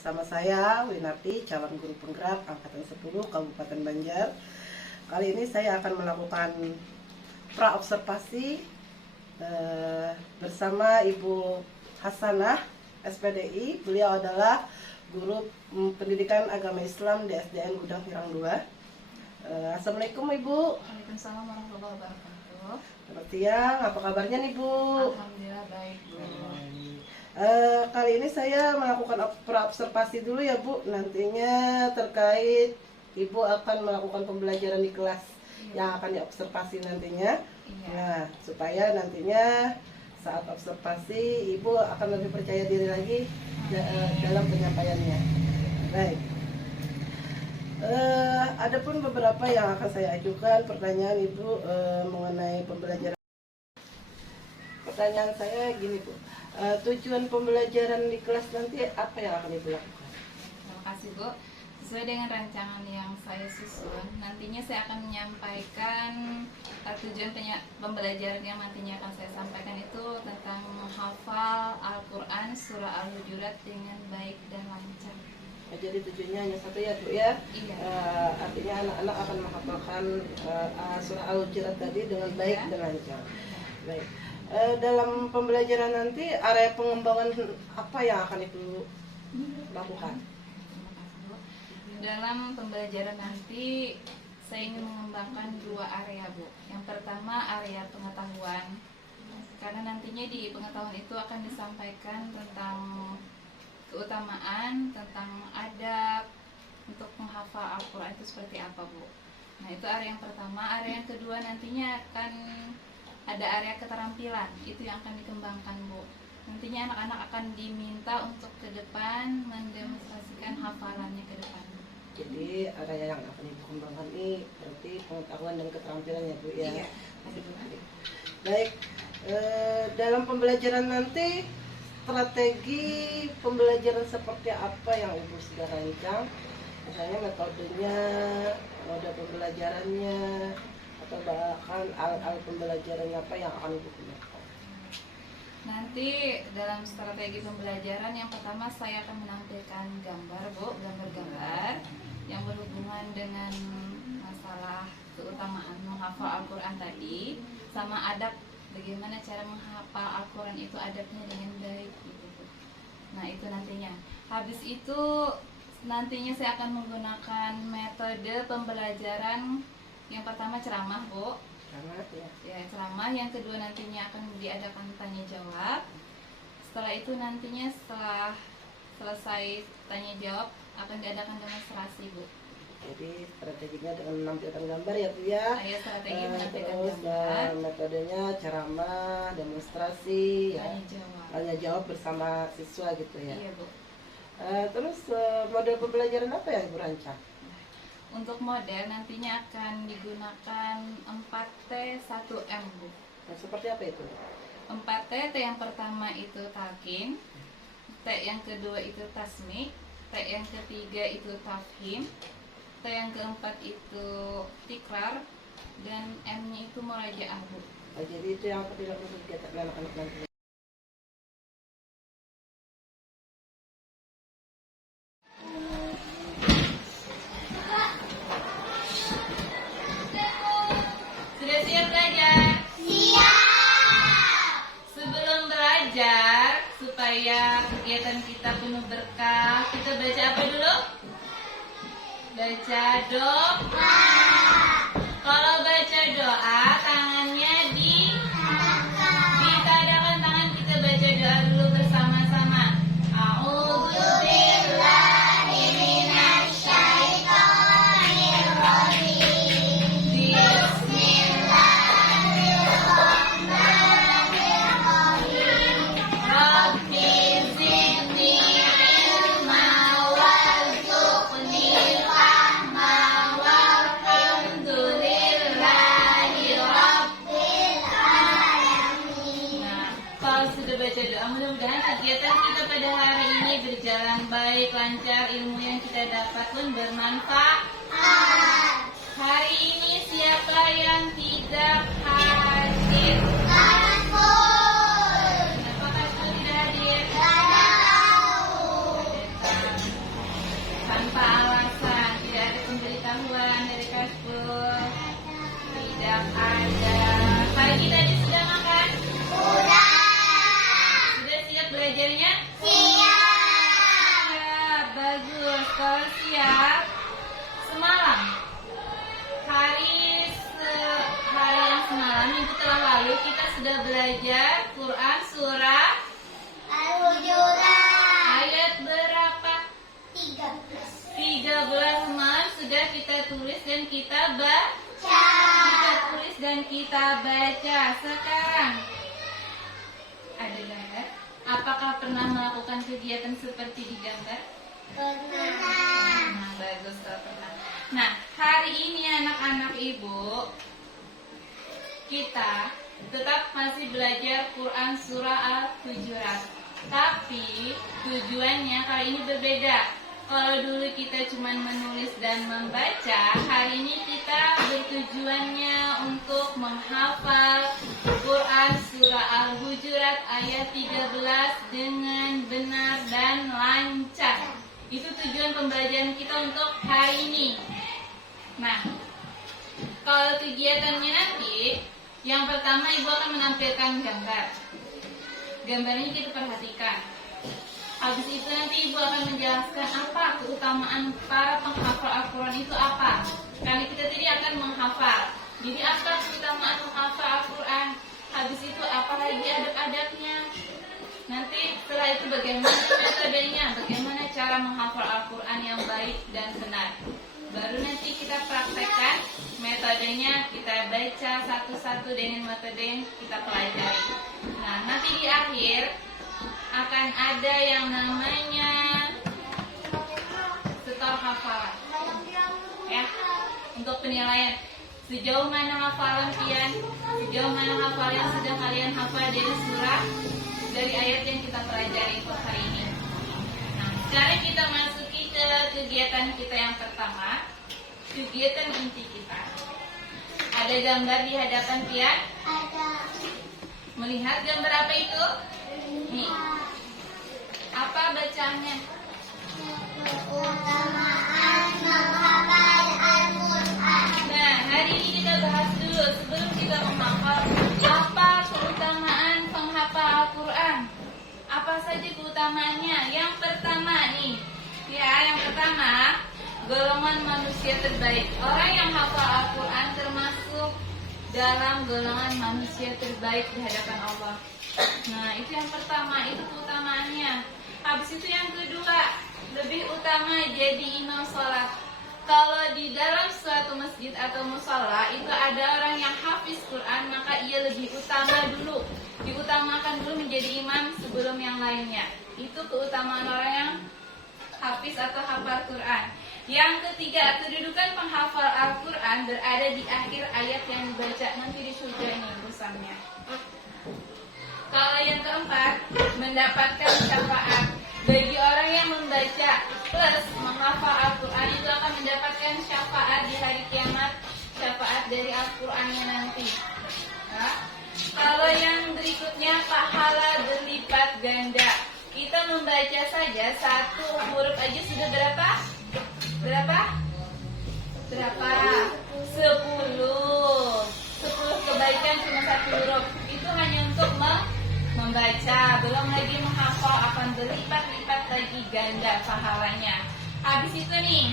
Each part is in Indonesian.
bersama saya Winarti, calon guru penggerak angkatan 10 Kabupaten Banjar. Kali ini saya akan melakukan pra-observasi bersama Ibu Hasanah, SPDI. Beliau adalah guru pendidikan agama Islam di SDN Gudang Hirang 2. Assalamualaikum Ibu. Waalaikumsalam warahmatullahi wabarakatuh. Selamat siang, apa kabarnya nih Bu? Alhamdulillah baik Bu. Kali ini saya melakukan pra-observasi dulu ya Bu. Nantinya terkait Ibu akan melakukan pembelajaran di kelas yang akan diobservasi nantinya. Nah, supaya nantinya saat observasi Ibu akan lebih percaya diri lagi dalam penyampaiannya. Baik. Adapun beberapa yang akan saya ajukan pertanyaan Ibu mengenai pembelajaran. Pertanyaan saya gini Bu, tujuan pembelajaran di kelas nanti apa yang akan Ibu lakukan? Terima kasih Bu. Sesuai dengan rancangan yang saya susun, nantinya saya akan menyampaikan tujuan pembelajaran yang nantinya akan saya sampaikan itu tentang menghafal Al-Quran Surah Al-Hujurat dengan baik dan lancar. Jadi tujuannya hanya satu ya Bu ya? Iya. Artinya anak-anak akan menghafalkan Surah Al-Hujurat tadi dengan baik dan lancar. Baik. Dalam pembelajaran nanti area pengembangan apa yang akan Ibu lakukan? Dalam pembelajaran nanti saya ingin mengembangkan dua area Bu. Yang pertama area pengetahuan, karena nantinya di pengetahuan itu akan disampaikan tentang keutamaan, tentang adab untuk menghafal Al-Quran itu seperti apa Bu. Nah itu area yang pertama. Area yang kedua nantinya akan ada area keterampilan, itu yang akan dikembangkan Bu. Nantinya anak-anak akan diminta untuk ke depan mendemonstrasikan hafalannya ke depan. Jadi area yang akan Ibu kembangkan ini berarti pengetahuan dan keterampilan ya Bu ya? Iya. Baik, dalam pembelajaran nanti strategi pembelajaran seperti apa yang Ibu sudah rancang? Misalnya metodenya, mode pembelajarannya, atau bahkan alat pembelajarannya apa yang akan Ibu gunakan? Nanti dalam strategi pembelajaran yang pertama saya akan menampilkan gambar Bu, gambar-gambar yang berhubungan dengan masalah keutamaan menghafal Al-Quran tadi, sama adab, bagaimana cara menghafal Al-Quran itu adabnya dengan baik gitu Bu. Nah itu nantinya. Habis itu nantinya saya akan menggunakan metode pembelajaran yang pertama ceramah Bu. Ya, ceramah. Yang kedua nantinya akan diadakan tanya jawab. Setelah itu nantinya setelah selesai tanya jawab akan diadakan demonstrasi Bu. Jadi strateginya dengan menampilkan gambar ya Bu ya? Saya strategi menampilkan Terus gambar, metodenya ceramah, demonstrasi, ya, tanya jawab bersama siswa gitu ya? Iya Bu. Terus model pembelajaran apa yang Ibu rancang? Untuk model nantinya akan digunakan 4T 1M Bu. Nah, seperti apa itu? 4T, T yang pertama itu talqin, T yang kedua itu tasmik, T yang ketiga itu tafhim, T yang keempat itu tikrar, dan M-nya itu murajaah Bu. Jadi itu yang akan dilakukan kegiatan anak-anak nanti. Sudah siap belajar? Siap! Sebelum belajar, supaya kegiatan kita penuh berkah, kita baca apa dulu? Baca doa. Kalau baca doa, tangannya ditadahkan tangan, kita baca doa dulu bersama-sama. A'udzubillahi minasyaitonir rajim. Bismillahirrahmanirrahim. Rabbi zidni ilma warzuqni fahma walhamdulillahi rabbil alamin. Nah, kalau sudah baca doa, mudah-mudahan kegiatan kita pada hari ini berjalan baik, lancar, ilmu yang kita dapat pun bermanfaat. Hari ini siapa yang tidak hadir? Apakah tidak hadir? Tidak tahu. tulis dan kita baca. Kita tulis dan kita baca. Sekarang ada gambar. Apakah pernah melakukan kegiatan seperti di gambar? Pernah. Nah, bagus kalau pernah. Nah, hari ini anak-anak ibu, kita tetap masih belajar Quran surah Al-Hujurat. Tapi tujuannya kali ini berbeda. Kalau dulu kita cuma menulis dan membaca, hari ini kita bertujuannya untuk menghafal Quran surah Al-Hujurat ayat 13 dengan benar dan lancar. Itu tujuan pembelajaran kita untuk hari ini. Nah, kalau kegiatannya nanti, yang pertama ibu akan menampilkan gambar. Gambarnya kita perhatikan. Habis itu nanti ibu akan menjelaskan apa keutamaan para penghafal Al-Quran itu apa. Karena kita tadi akan menghafal. Jadi apa keutamaan menghafal Al-Quran? Habis itu apa lagi adab-adabnya? Nanti setelah itu bagaimana metodenya, bagaimana cara menghafal Al-Quran yang baik dan benar. Baru nanti kita praktekkan metodenya, kita baca satu-satu dengan metode yang kita pelajari. Nah, nanti di akhir akan ada yang namanya setor hafalan. Ya, untuk penilaian sejauh mana hafalan pian, sejauh mana hafalan yang sudah kalian hafal dari surah, dari ayat yang kita pelajari untuk hari ini. Nah, sekarang kita masuki ke kegiatan kita yang pertama, kegiatan inti kita. Ada gambar di hadapan pian? Ada. Melihat gambar apa itu? Nih. Apa bacaannya? Keutamaan menghafal Al-Quran. Nah, hari ini kita bahas dulu sebelum kita menghafal apa keutamaan penghafal Al-Quran. Apa saja keutamaannya? Yang pertama nih, ya, yang pertama golongan manusia terbaik. Orang yang hafal Al-Quran termasuk dalam golongan manusia terbaik di hadapan Allah. Nah, itu yang pertama, itu keutamaannya. Habis itu yang kedua, lebih utama jadi imam sholat. Kalau di dalam suatu masjid atau musola itu ada orang yang hafiz Quran, maka ia lebih utama dulu, diutamakan dulu menjadi imam sebelum yang lainnya. Itu keutamaan orang yang hafiz atau hafal Quran. Yang ketiga, kedudukan penghafal Al-Quran berada di akhir ayat yang dibaca. Nanti di surga ini urusannya. Kalau yang keempat, mendapatkan syafaat. Bagi orang yang membaca plus menghafal Al-Quran itu akan mendapatkan syafaat di hari kiamat, syafaat dari Al-Qurannya nanti. Nah, kalau yang berikutnya, pahala berlipat ganda. Kita membaca saja satu huruf aja sudah berapa? Berapa? 10 kebaikan cuma satu huruf. Itu hanya untuk membaca, belum lagi menghafal akan berlipat-lipat lagi ganda pahalanya. Habis itu nih,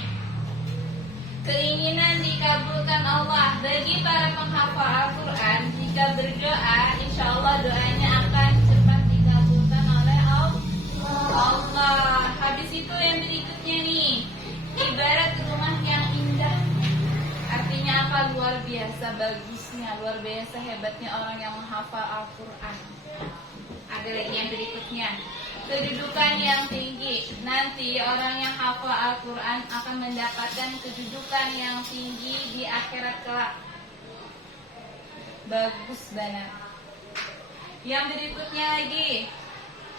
keinginan dikabulkan Allah bagi para penghafal Al-Quran. Jika berdoa, insya Allah doanya akan cepat dikabulkan oleh Allah. Habis itu yang berikutnya nih, ibarat rumah yang indah. Artinya apa? Luar biasa bagusnya, luar biasa hebatnya orang yang menghafal Al-Quran. Ada lagi yang berikutnya, kedudukan yang tinggi. Nanti orang yang hafal Al-Quran akan mendapatkan kedudukan yang tinggi di akhirat kelak. Bagus banget. Yang berikutnya lagi,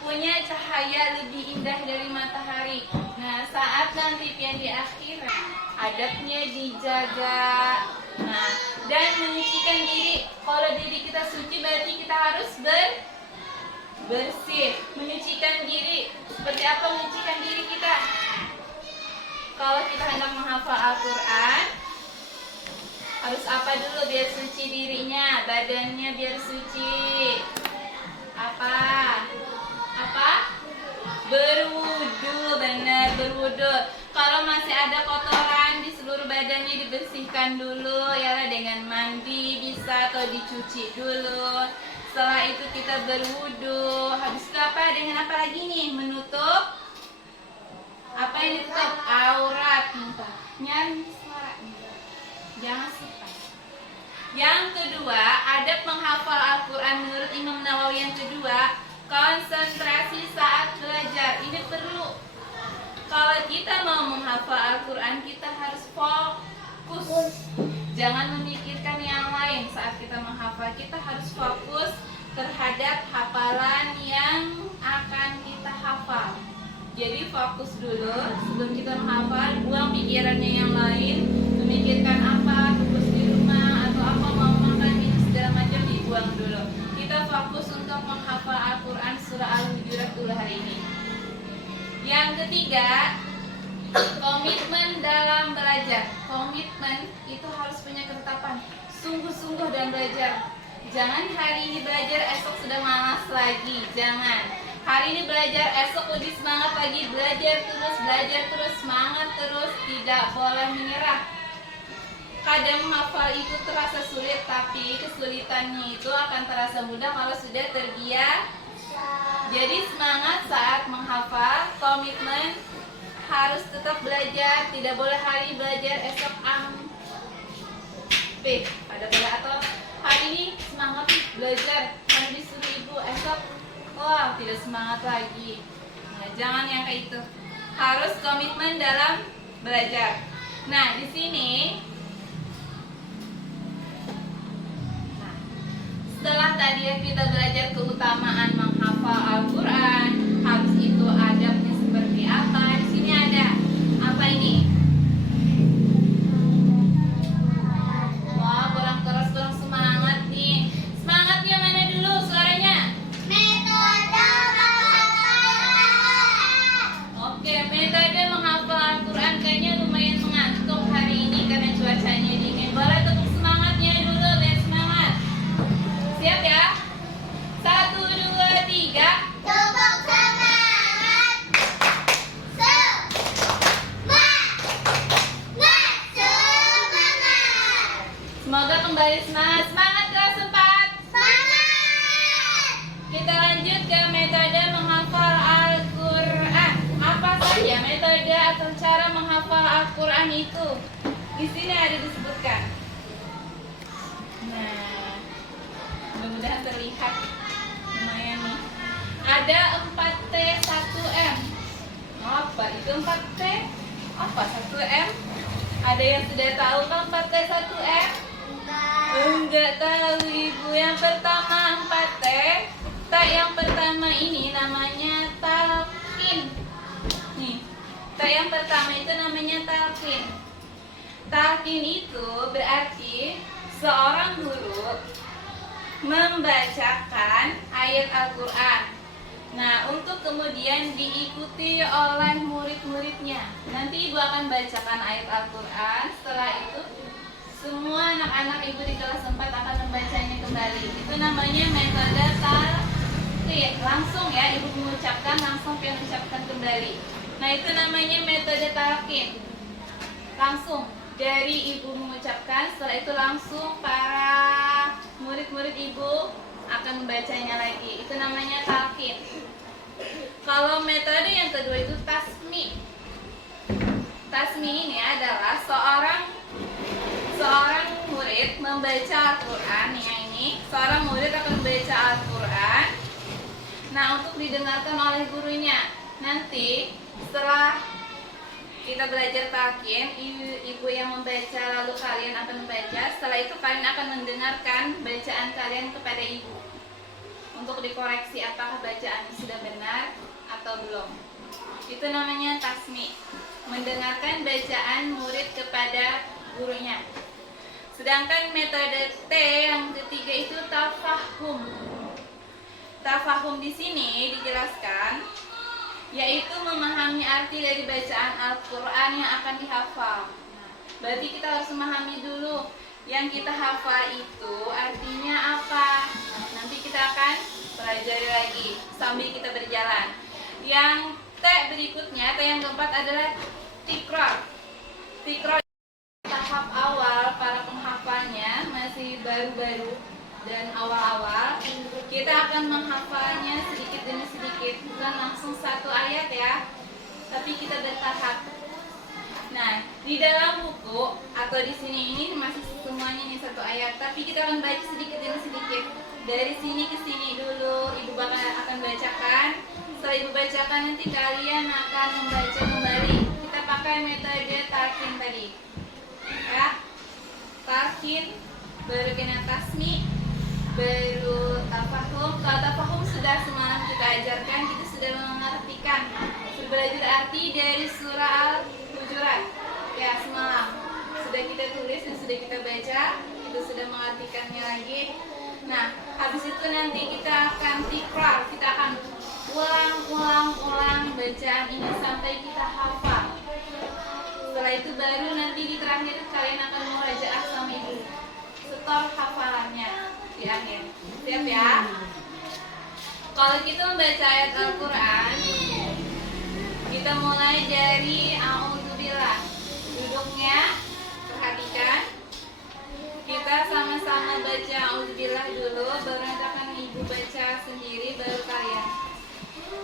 punya cahaya lebih indah dari matahari. Nah, saat nanti pian di akhirat, adabnya dijaga. Nah, dan menyucikan diri. Kalau diri kita suci berarti kita harus bersih. Menyucikan diri. Seperti apa menyucikan diri kita? Kalau kita hendak menghafal Al-Quran, harus apa dulu biar suci dirinya? Badannya biar suci. Apa? Berwudu, benar, berwudu. Kalau masih ada kotoran di seluruh badannya dibersihkan dulu ya dengan mandi bisa atau dicuci dulu. Setelah itu kita berwudu. Habis itu apa? Dengan apa lagi nih? Menutup apa yang ditutup? Aurat. Nyari suara. kedua, adab menghafal Al-Quran menurut Imam Nawawi yang kedua, konsentrasi saat belajar. Ini perlu. Kalau kita mau menghafal Al-Quran, kita harus fokus. Jangan memikirkan yang lain saat kita menghafal. Kita harus fokus terhadap hafalan yang akan kita hafal. Jadi fokus dulu sebelum kita menghafal, buang pikirannya yang lain, memikirkan apa, tugas di rumah atau apa, mau makan, minum segala macam, dibuang dulu. Kita fokus untuk menghafal Al-Quran surah Al-Hujurat dulu hari ini. Yang ketiga, komitmen dalam belajar. Komitmen itu harus punya ketetapan, sungguh-sungguh dalam belajar. Jangan hari ini belajar, esok sudah malas lagi. Jangan. Hari ini belajar, esok lebih semangat lagi. Belajar terus, semangat terus. Tidak boleh menyerah. Kadang menghafal itu terasa sulit, tapi kesulitannya itu akan terasa mudah kalau sudah terbiasa. Jadi semangat saat menghafal, komitmen, harus tetap belajar. Tidak boleh hari belajar, esok pada bola, atau hari ini semangat belajar, kan disuruh ibu, esok tidak semangat lagi. Nah, jangan yang kayak itu. Harus komitmen dalam belajar. Nah, di sini setelah tadi kita belajar keutamaan menghafal Al-Quran, harus itu adabnya seperti apa. Di sini ada apa ini? Wah, kurang keras, kurang semangat nih. Semangatnya mana dulu suaranya? Metode menghafal. Oke, metode menghafal Al-Quran. Kayaknya lumayan mengantuk hari ini karena cuacanya dingin. Boleh tepuk semangatnya dulu, biar semangat. Siap ya? 1, 2, 3. Tepuk semangat. Semangat. Semoga kembali semangat. Semangat kelas 4. Semangat. Kita lanjut ke metode menghafal Al-Quran. Apa saja metode atau cara menghafal Al-Quran itu? Di sini ada disebutkan. Nah, mudah-mudahan terlihat lumayan nih. Ada 4T 1M. Apa itu 4T? Apa 1M? Ada yang sudah tahu kan 4T 1M? Enggak tahu ibu. Yang pertama 4T. T yang pertama ini namanya talqin. Nih, T yang pertama itu namanya talqin. Talqin itu berarti seorang guru membacakan ayat Al-Quran. Nah, untuk kemudian diikuti oleh murid-muridnya. Nanti ibu akan bacakan ayat Al-Quran. Setelah itu semua anak-anak ibu di kelas 4 akan membacanya kembali. Itu namanya metode talqin. Langsung ya, ibu mengucapkan, langsung mengucapkan kembali. Nah, itu namanya metode talqin. Langsung dari ibu mengucapkan, setelah itu langsung para murid-murid ibu akan membacanya lagi. Itu namanya talqin. Kalau metode yang kedua itu tasmi. Tasmi ini adalah seorang murid membaca Al-Quran. Yang ini seorang murid akan membaca Al-Quran. Nah, untuk didengarkan oleh gurunya. Nanti setelah kita belajar talqin, ibu yang membaca, lalu kalian akan membaca. Setelah itu kalian akan mendengarkan bacaan kalian kepada ibu untuk dikoreksi apakah bacaan sudah benar atau belum. Itu namanya tasmi, mendengarkan bacaan murid kepada gurunya. Sedangkan metode T yang ketiga itu tafahum. Tafahum di sini dijelaskan yaitu memahami arti dari bacaan Al-Quran yang akan dihafal. Berarti kita harus memahami dulu yang kita hafal itu artinya apa. Nanti kita akan pelajari lagi sambil kita berjalan. Yang T berikutnya, T yang keempat adalah tikror. Tikror tahap awal para penghafalnya masih baru-baru dan awal-awal, kita akan menghafalnya sedikit demi sedikit, bukan langsung satu ayat ya, tapi kita bertahap. Nah, di dalam buku atau di sini ini masih semuanya ini satu ayat, tapi kita akan baca sedikit demi sedikit. Dari sini ke sini dulu, Ibu akan bacakan. Setelah Ibu bacakan nanti kalian akan membaca kembali. Kita pakai metode talqin tadi. Ya. Talqin, baru kena tasmi, baru tafahum. Kalau tafahum sudah semalam kita ajarkan, kita sudah mengartikan. Sudah belajar arti dari surah Al-Hujurat. Ya, semalam sudah kita tulis dan sudah kita baca, kita sudah mengartikannya lagi. Nah, habis itu nanti kita akan tikrar, kita akan ulang bacaan ini sampai kita hafal. Setelah itu baru nanti di terakhir kalian akan murajaah sama ibu. Setor hafalannya di akhir. Siap ya? Kalau kita membaca ayat Al-Quran, kita mulai dari A'udzubillah. Duduknya, perhatikan. Kita sama-sama baca A'udzubillah dulu, baru nanti akan ibu baca sendiri, baru kalian.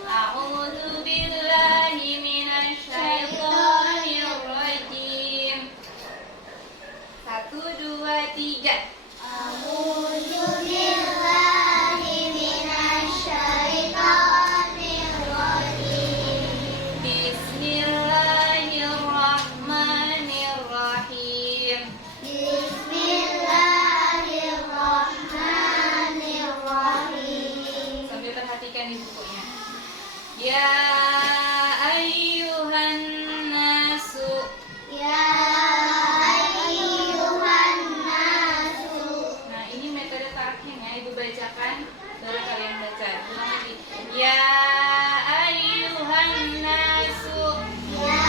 A'udzubillahi minasyaitonirrajim. 1, 2, 3. A'udzubillahi minasyaitonirrajim. Bismillahirrahmanirrahim. Bismillahirrahmanirrahim. Sambil perhatikan di bukunya. Ya ayyuhan nasu. Ya ayyuhan nasu. Nah, ini metode talqin ya, ibu bacakan baru kalian baca. Ulang lagi. Ya ayyuhan nasu. Ya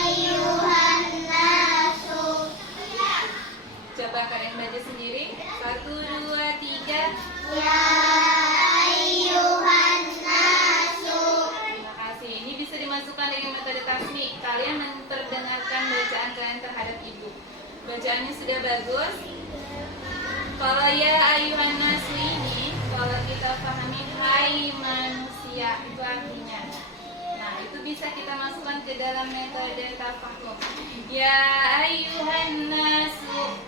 ayyuhan nasu. Coba kalian baca sendiri. 1, 2, 3. Ya ayyuhan nasu. Terima kasih. Ini bisa dimasukkan dengan metode tasmi. Kalian memperdengarkan bacaan kalian terhadap ibu. Bacaannya sudah bagus. Kalau ya ayuhan nasu ini, kalau kita pahami hai manusia, itu artinya. Nah, itu bisa kita masukkan ke dalam metode tafahum. Ya ayuhan nasu,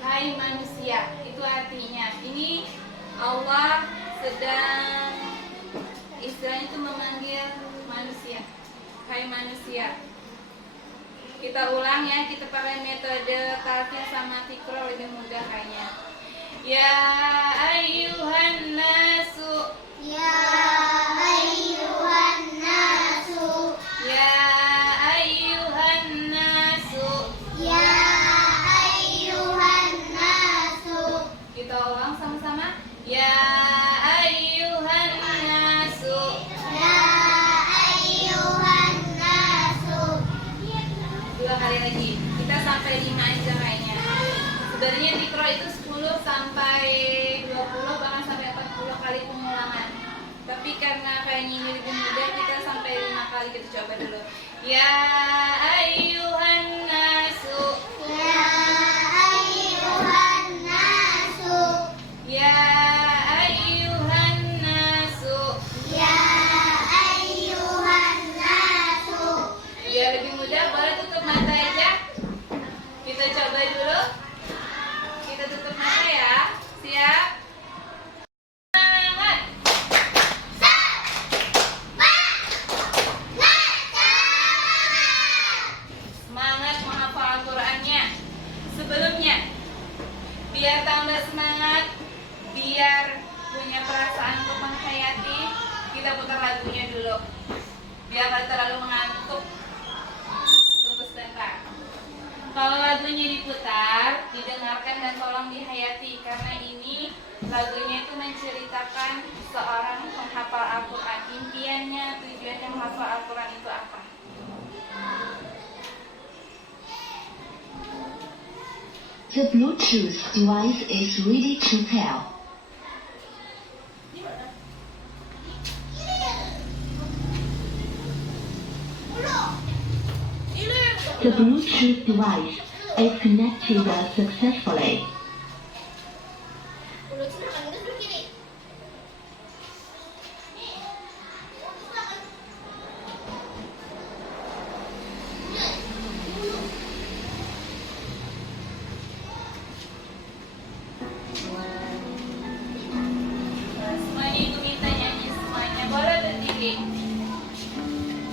hai manusia, itu artinya. Ini Allah sedang istilahnya itu memanggil manusia. Hai manusia. Kita ulang ya, kita pakai metode talqin sama tikro lebih mudah kayaknya. Ya ayyuhan nasu. Ya ayyuhan nasu. Ya ayyuhan nasu. Ya ayyuhan nasu. Kita ulang sama-sama. Ya ayyuhan nasu. Ya ayyuhan nasu. 2 kali lagi. Kita sampai 5 aja kayaknya. Sebenarnya tikro itu 10 sampai 20 bahkan sampai 40 kali pengulangan. Tapi karena kayaknya ini lebih mudah, kita sampai 5 kali. Kita coba dulu. Ya ayyuhan nasu. Ya ayyuhan nasu. Ya ayyuhan nasu. Ya ayyuhan nasu. Biar lebih mudah, boleh tutup mata aja. Kita coba dulu. Kita tutup mata ya. Siap? Semangat! Semangat menghafal Al-Qur'annya. Sebelumnya, biar tambah semangat, biar punya perasaan untuk menghayati, kita putar lagunya dulu. Biar gak terlalu mengantuk. Tunggu sebentar. Kalau lagunya diputar, didengarkan dan tolong dihayati, karena ini lagunya itu menceritakan seorang penghafal Al-Quran. Impiannya, tujuannya menghafal Al-Quran itu apa? The Bluetooth device is ready to pair. The Bluetooth device is connected successfully.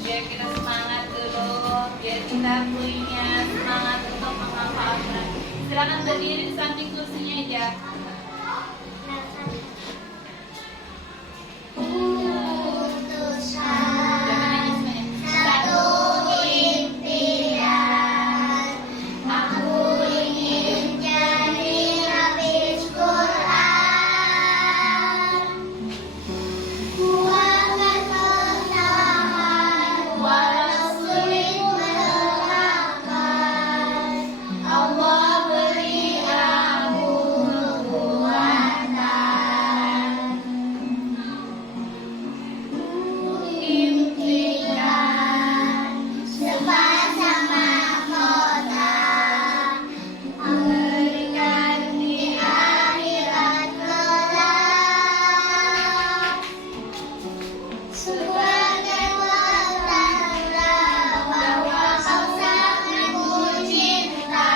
biar kita semangat dulu, biar kita punya semangat untuk menghafal Al-Quran. Silakan berdiri di samping kursinya aja. Satu impian, aku ingin jadi hafiz Quran. Ku akan bertahan walau sulit melangkah. Allah beri aku kekuatan. Ku impikan sepasang mahkota memberikan di akhirat kelak. Sebagai pertanda bahwa kau sangat ku cinta,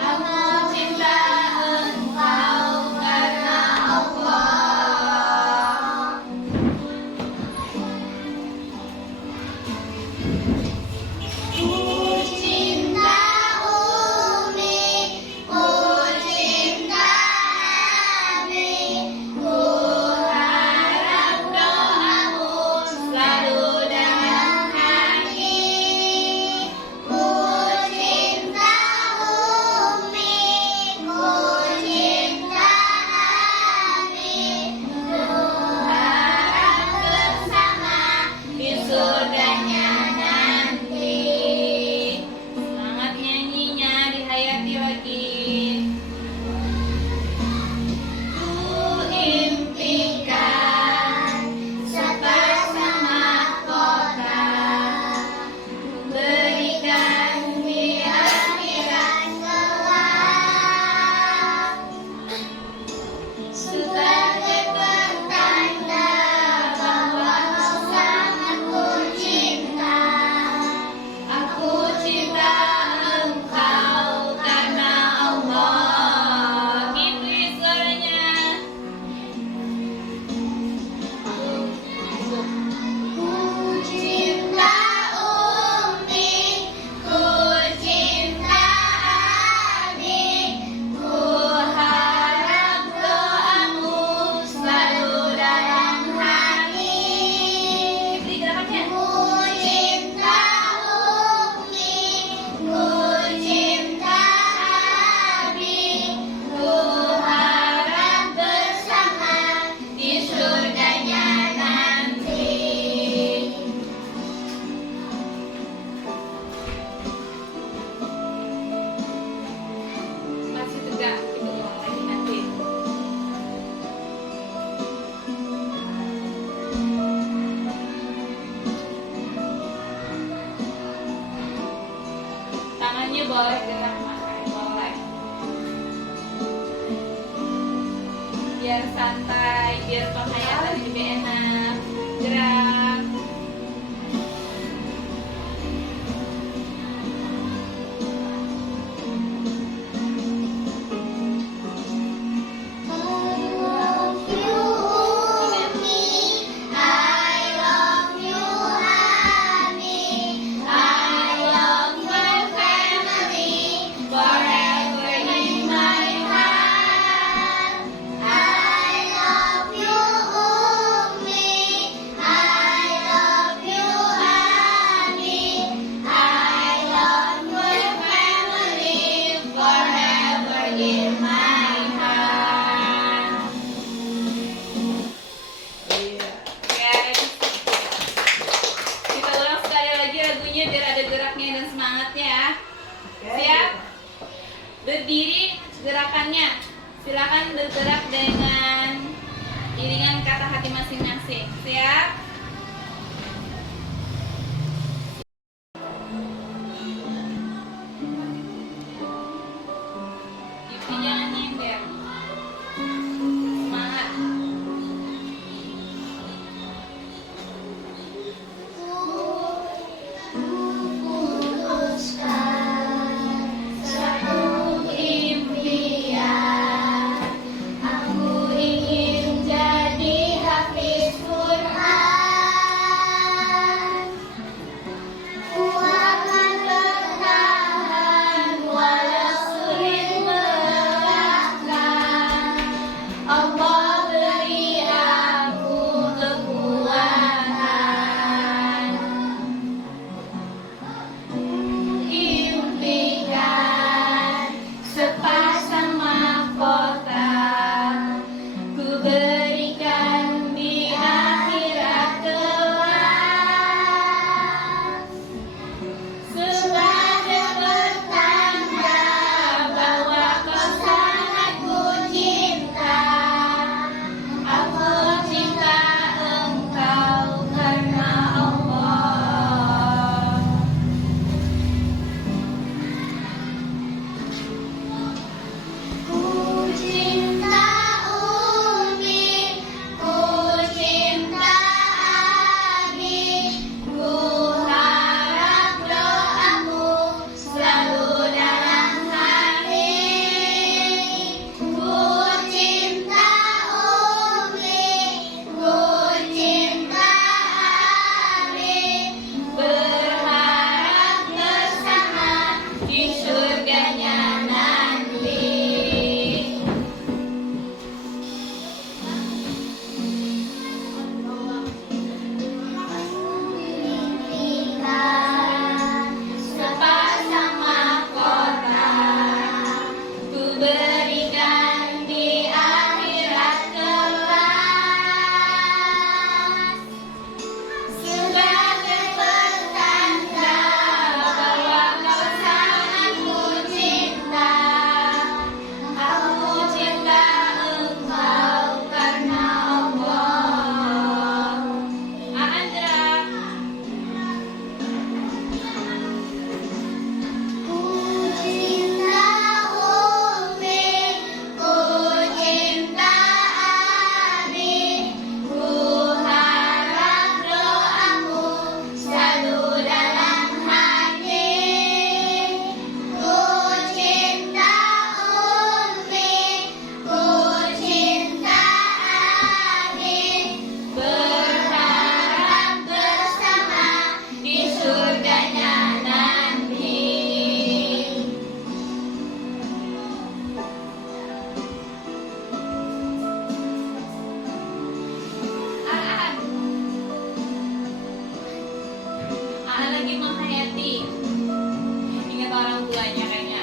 aku cinta engkau karena Allah. Ku cinta Umi, ku cinta Abi, ku harap doamu selalu dalam hati. Ku cinta Umi, ku cinta Abi, ku harap bersama di surganya nanti. Semangat nyanyinya, dihayati lagi. Ku impikan sepasang mahkota berikan di akhirat kelak. Sebagai pertanda bahwa kau sangat ku cinta, aku cinta engkau karena Allah. Gitu ya suaranya. Ku cinta Umi, ku cinta Abi, ku harap doamu selalu dalam hati. Beri gerakannya. Ku cinta Umi, ku cinta Abi, ku harap bersama di surganya nanti. Masih tegak, itu lagi nanti. Tangannya boleh gerak, makan boleh. Biar santai, biar penghayatan lebih enak. Gerak. I love you, Umi. I love you, Abi. I love your family forever in my heart. I love you, Umi. I love you, Abi. I love your family forever in my heart. Iya. Ya, kita ulang sekali lagi lagunya biar ada geraknya dan semangatnya ya. Siap? Berdiri gerakannya. Silakan bergerak dengan iringan kata hati masing-masing. Siap? Yuk, jangan nyender. Semangat. Aku ingin jadi hafiz Quran. lagi menghayati. Ingat orang tuanya kayaknya.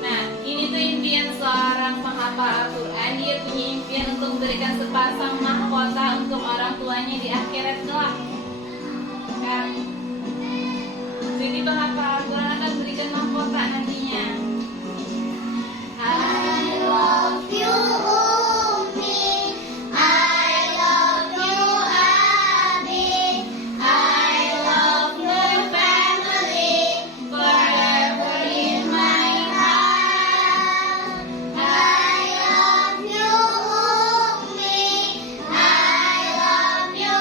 Nah, ini tuh impian seorang penghafal Al-Quran. Dia punya impian untuk memberikan sepasang mahkota untuk orang tuanya di akhirat kelak. Kan? Jadi penghafal Al-Quran akan berikan mahkota nantinya. I love you, Umi. I love you, Abi. I love your family forever in my heart. I love you, Umi. I love you,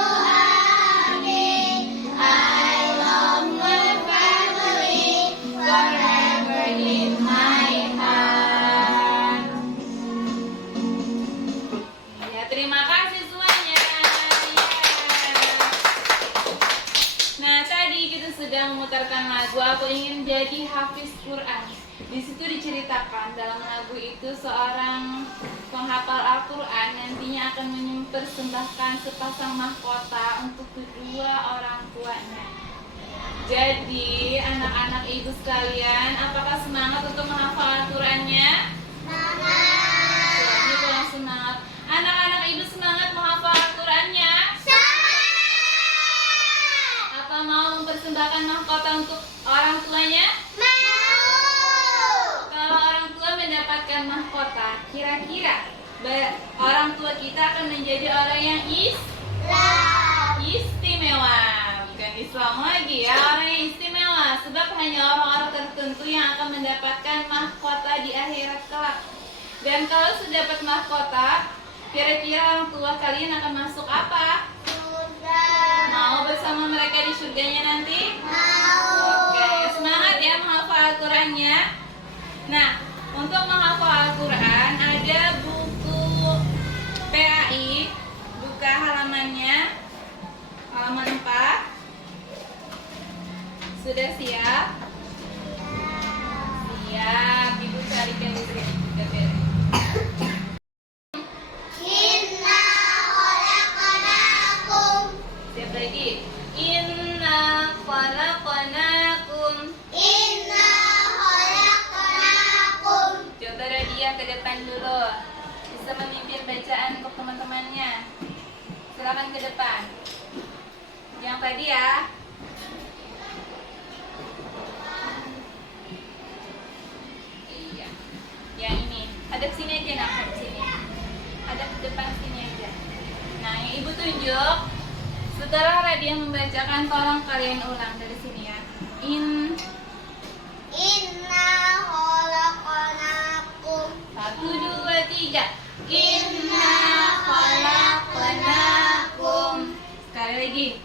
Abi. I love your family forever in my heart. Ya, terima kasih semuanya. Ya. Nah, tadi kita sedang memutarkan lagu Aku Ingin Jadi Hafiz Quran. Di situ diceritakan dalam lagu itu seorang penghafal Al-Quran nantinya akan mempersembahkan sepasang mahkota untuk kedua orang tuanya. Jadi, anak-anak ibu sekalian, apakah semangat untuk menghafal Al-Qurannya? Jadi, kurang semangat. Anak-anak ibu semangat menghafal Al-Qurannya? Apa mau mempersembahkan mahkota untuk orang tuanya? Kalau orang tua mendapatkan mahkota, kira-kira orang tua kita akan menjadi orang yang istimewa. Bukan Islam lagi ya, orang yang istimewa. Sebab hanya orang-orang tertentu yang akan mendapatkan mahkota di akhirat kelak. Dan kalau sudah dapat mahkota, kira-kira orang tua kalian akan masuk apa? Mau bersama mereka di surganya nanti? Oke, semangat ya menghafal Al-Qurannya. Nah, untuk menghafal Al-Quran ada buku PAI, buka halamannya, halaman 4. Sudah siap? Siap, ibu carikan di sini juga beres. Inna khalaqnakum. Siap lagi. Inna khalaqnakum. Inna khalaqnakum. Coba Radia ke depan dulu. Bisa memimpin bacaan untuk teman-temannya. Silakan ke depan. Yang tadi ya. Iya. Yang ini. Hadap sini aja, nak. Hadap sini. Hadap ke depan sini aja. Nah, yang ibu tunjuk. Setelah Radia membacakan, tolong kalian ulang dari sini ya. Inna khalaqnakum. 1, 2, 3. Inna khalaqnakum. Sekali lagi.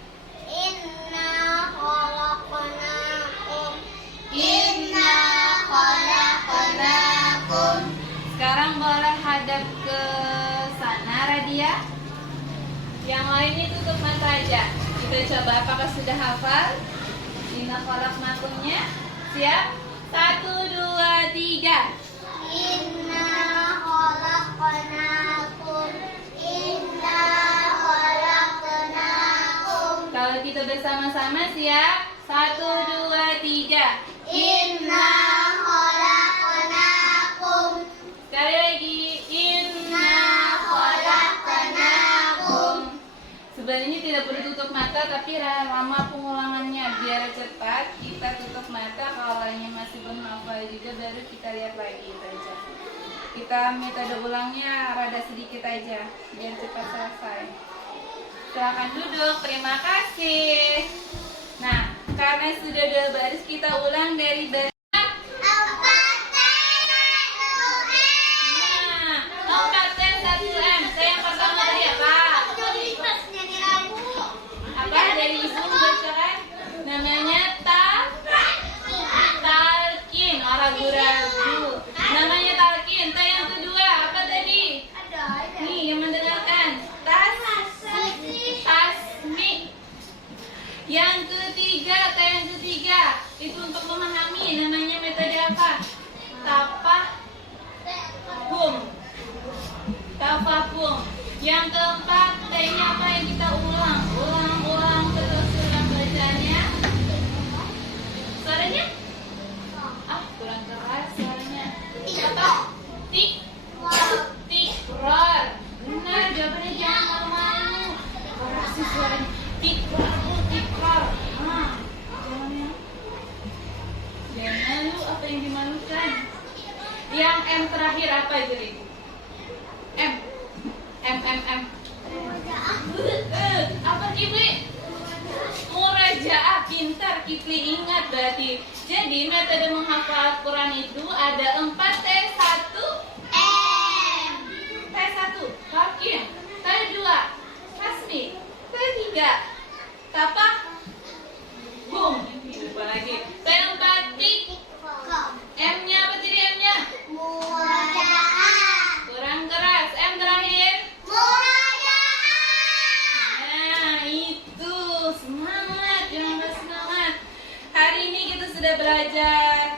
Inna khalaqnakum. Inna khalaqnakum. Sekarang boleh hadap ke sana, Radia. Yang lainnya tutup mata aja. Kita coba apakah sudah hafal? Inna khalaqnakumnya. Siap? 1, 2, 3. Inna khalaqnakum. Inna khalaqnakum. Kalau kita bersama-sama siap? 1, 2, 3. Inna khalaqnakum. Sekali lagi. Inna khalaqnakum. Sebenarnya tidak perlu tutup mata, tapi lama pengulangannya biar cepat. Kita tutup mata, kalau lainnya masih belum hafal juga baru kita lihat lagi saja. Kita metode ulangnya rada sedikit aja biar cepat selesai. Silakan duduk, terima kasih. Nah, karena sudah ada baris, kita ulang dari baris. Nah, Kapten 1M. Saya yang pertama tadi apa? Apa dari ibu bacakan? Namanya talqin. Oh, ragu-ragu. Namanya talqin. Ta yang kedua apa tadi? Nih yang mendengarkan. Tasmi. Yang ketiga, ta yang ketiga itu untuk memahami. apapun. Yang keempat, T-nya apa yang kita ulang terus ulang bacanya. Suaranya? Kurang keras suaranya. Apa? Tikrar. Benar, jawabannya jangan malu-malu. Keras sih suaranya. Tikrar. Jangan malu, apa yang dimalukan? Yang M terakhir apa itu, Ibu? M. Apa Kipli? Murajaah, pintar Kipli, ingat berarti. Jadi metode menghafal Al-Quran itu ada 4 T1 M. T1 Hakim, T2 Hasmi, T3 Tapa Bum. Lupa lagi. T4 Tik. M-nya apa tadi M-nya? Murajaah. Kurang keras. M terakhir. Murajaah. Nah, itu. Semangat, jangan lupa semangat. Hari ini kita sudah belajar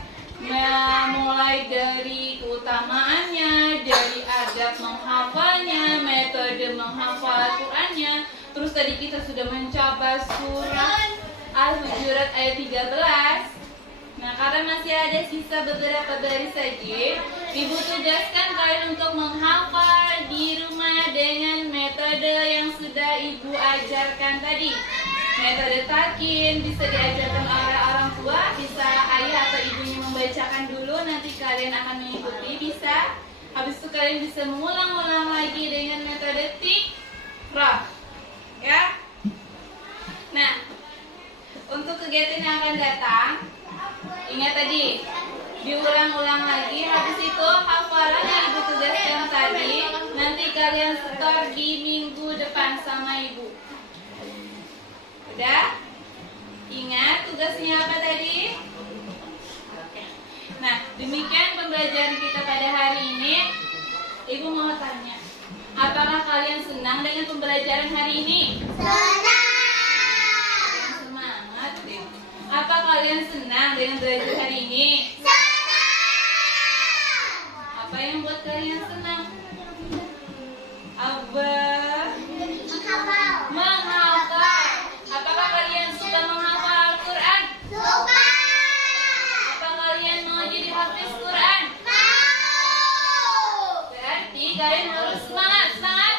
mulai dari keutamaannya, dari adab menghafalnya, metode menghafal Al-Qurannya. Terus tadi kita sudah mencoba surah Al-Hujurat ayat 13. Nah, karena masih ada sisa beberapa baris saja, Ibu tugaskan kalian untuk menghafal di rumah dengan metode yang sudah Ibu ajarkan tadi. Metode talqin bisa diajarkan oleh orang tua, bisa ayah atau ibunya membacakan dulu, nanti kalian akan mengikuti, bisa. Habis itu kalian bisa mengulang-ulang lagi dengan metode tikrar. Ya. Nah, untuk kegiatan yang akan datang, ingat tadi, diulang-ulang lagi. Habis itu hafalan yang Ibu tugaskan tadi, nanti kalian setor di minggu depan sama Ibu. Udah? Ingat tugasnya apa tadi? Nah, demikian pembelajaran kita pada hari ini. Ibu mau tanya, apakah kalian senang dengan pembelajaran hari ini? Senang. Semangat deh. Apa kalian senang dengan belajar hari ini? Senang. Apa yang buat kalian senang? Abah menghafal. Apakah kalian suka menghafal Al-Quran? Suka. Apa kalian mau jadi hafiz Quran? Mau. Berarti kalian harus semangat. Semangat.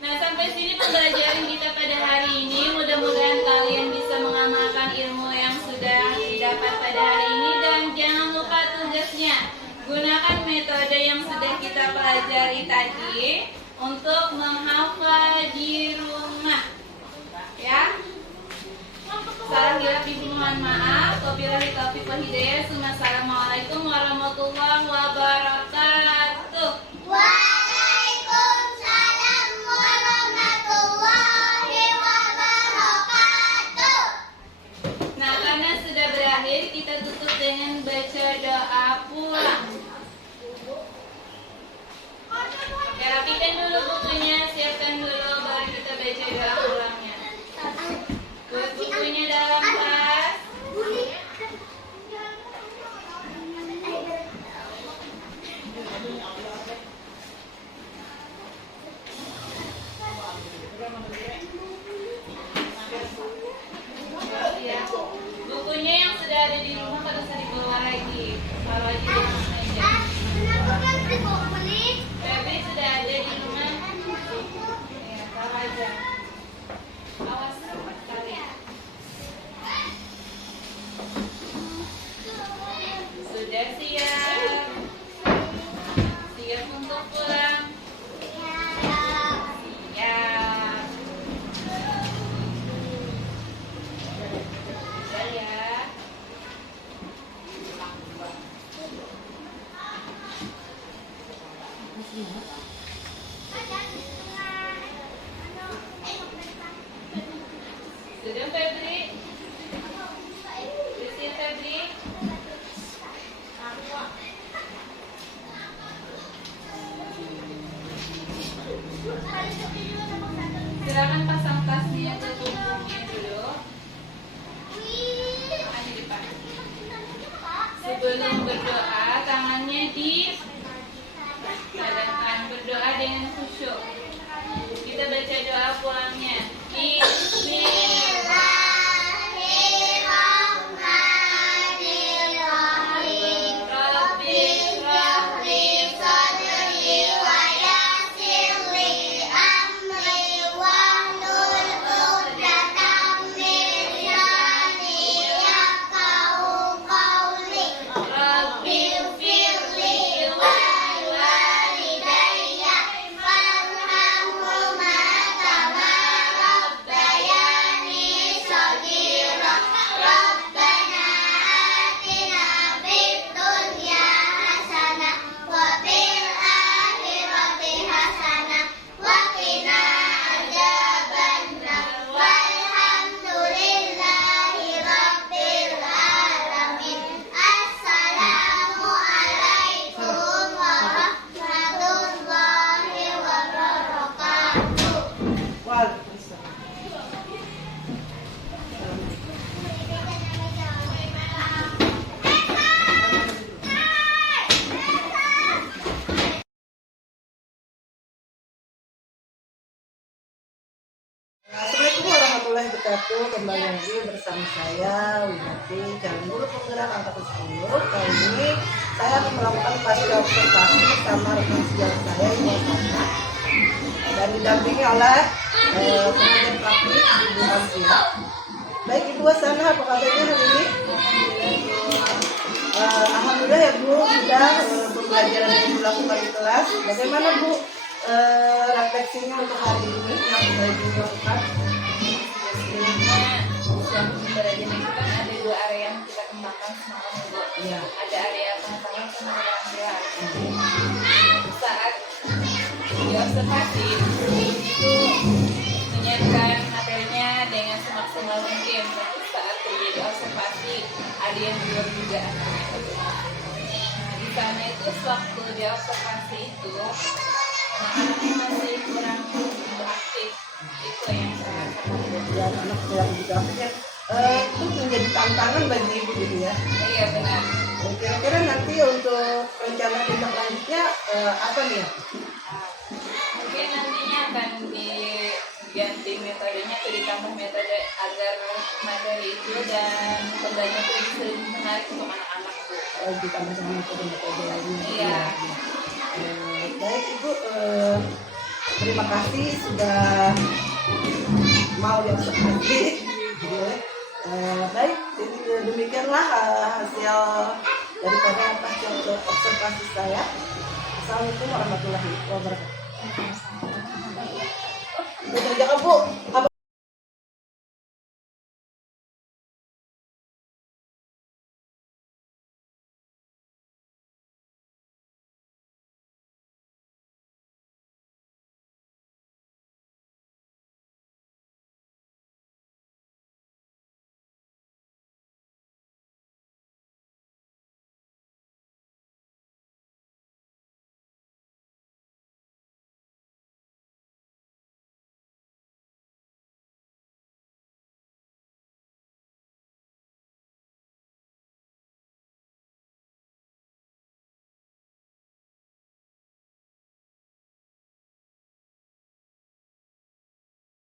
Nah, sampai sini pembelajaran kita pada hari ini. Mudah-mudahan kalian bisa mengamalkan ilmu yang sudah didapat pada hari ini. Dan jangan lupa tugasnya, gunakan metode yang sudah kita pelajari tadi untuk menghafal di rumah. Ya. Salam hilaf Ibu, mohon maaf. Wabillahi taufiq wal hidayah. Assalamualaikum warahmatullahi wabarakatuh. Waalaikumsalam warahmatullahi wabarakatuh. Nah, karena sudah berakhir, kita tutup dengan baca doa pulang. Oke, rapikan dulu bukunya, siapkan dulu, baru kita baca doa pulangnya. Bukunya dalam tas. Ya. Bukunya yang sudah ada di rumah pada usah dibawa lagi. Taruh aja di meja. Kenapa kan dibawa beli? Baby sudah ada di rumah. Ya, taruh aja. Awas sekali. Sudah siap. Siap untuk pulang. Siap. Sudah ya. Sudah Febri? Bersihin Febri? Silakan pasang tasnya ke punggungnya dulu. Tangannya dipasang. Sebelum berdoa, tangannya di wabarakatuh. Kembali lagi bersama saya Winati, calon guru penggerak angkatan 10. Kali ini saya akan melakukan pasca observasi bersama rekan sejauh saya Ibu Asana dan didampingi oleh pengajar praktik Ibu Asia. Baik Ibu Asana, apa kabarnya hari ini? Alhamdulillah ya Bu, sudah pembelajaran yang dilakukan di kelas. Bagaimana Bu refleksinya untuk hari ini yang sudah Ibu lakukan? Sebenarnya yang pembelajaran itu kan ada dua area yang kita kembangkan semalam Bu. Iya. Ada area pengetahuan sama area saat diobservasi itu menyiapkan materinya dengan semaksimal mungkin. Tapi saat terjadi observasi ada yang di luar dugaan. Nah, di sana itu waktu diobservasi itu anak-anaknya masih kurang aktif. Itu yang saya rasakan. Dan anak yang juga ya, itu menjadi tantangan bagi Ibu gitu ya. Iya benar. Kira-kira nanti untuk rencana tindak lanjutnya apa nih ya? Mungkin nantinya akan diganti metodenya atau ditambah metode agar materi itu dan pembelajaran itu bisa lebih menarik untuk anak-anak Bu. Ditambah sama metode-metode lainnya. Iya. Baik Ibu, terima kasih sudah mau diobservasi. Baik, demikianlah hasil daripada pasca observasi saya. Assalamualaikum warahmatullahi wabarakatuh. Betul ya Bu.